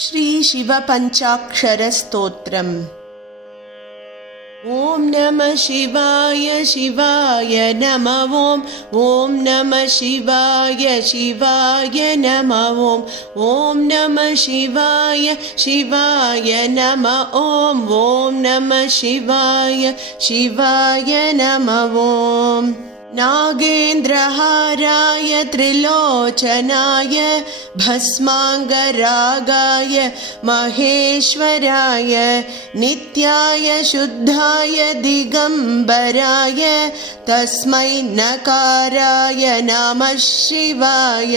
श्री शिव पंचाक्षर स्तोत्रम्। ओम नमः शिवाय शिवाय नमः ओम। ओम नमः शिवाय शिवाय नमः ओम। ओम नमः शिवाय शिवाय नमः ओम। ओम नमः शिवाय शिवाय नमः ओम। नागेन्द्रहाराय त्रिलोचनाय भस्मांगरागाय महेश्वराय नित्याय शुद्धाय दिगंबराय तस्मै नकाराय नमः शिवाय।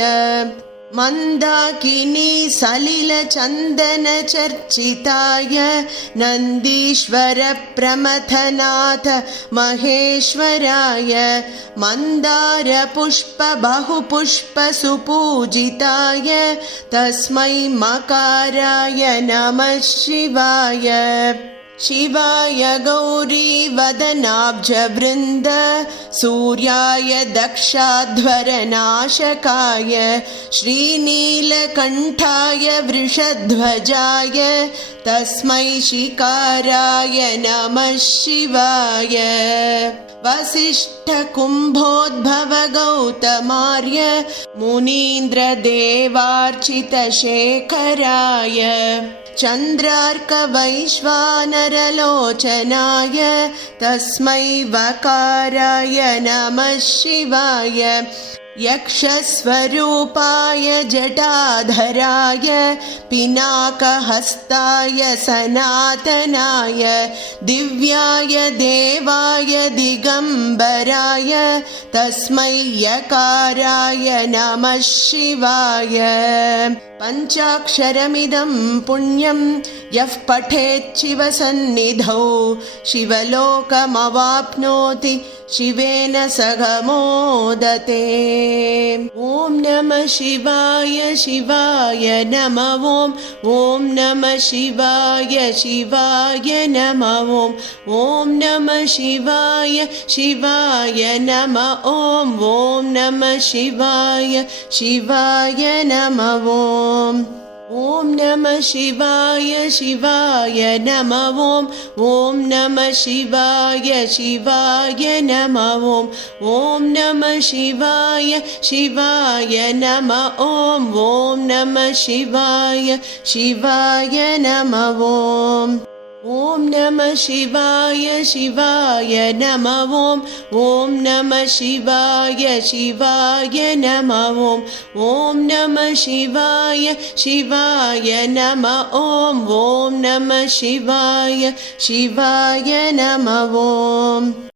मंदाकिनी सलिल चंदन चर्चिताय नंदीश्वर प्रमथनाथ महेश्वराय मंदार पुष्प बहुपुष्प सुपूजिताय तस्मै मकाराय नमः शिवाय। शिवाय गौरी वदनाब्ज वृंद सूर्याय दक्षाध्वरनाशकाय श्रीनीलकंठाय वृषध्वजाय तस्मै शिकाराय नमः शिवाय। वसिष्ठ कुंभोद्भव गौतमार्य मुनीन्द्र देवार्चित शेखराय चंद्रार्क वैश्वानरलोचनाय तस्मै वकाराय नमः शिवाय। यक्षस्वरूपाय जटाधराय पिनाकहस्ताय सनातनाय दिव्याय देवाय दिगंबराय तस्मै यकाराय नमः शिवाय। पंचाक्षरमिदं पुण्यं यः पठेत् शिवसन्निधौ शिवलोकमवाप्नोति शिवेन सह मोदते। ओम नमः शिवाय शिवाय नमः ओम। ओम नमः शिवाय शिवाय नमः ओम। ओम नमः शिवाय शिवाय नमः ओम। ओम नमः शिवाय शिवाय नमः ओम। ओम नमः शिवाय शिवाय नमः ओम। ओम नमः शिवाय शिवाय नमः ओम। ओम नमः शिवाय शिवाय नमः ओम। ओम नमः शिवाय शिवाय नमः ओम। ओम नमः शिवाय शिवाय नमः ओम। ओम नमः शिवाय शिवाय नमः ओम। ओम नमः शिवाय शिवाय नमः ओम। ओम नमः शिवाय शिवाय नमः ओम।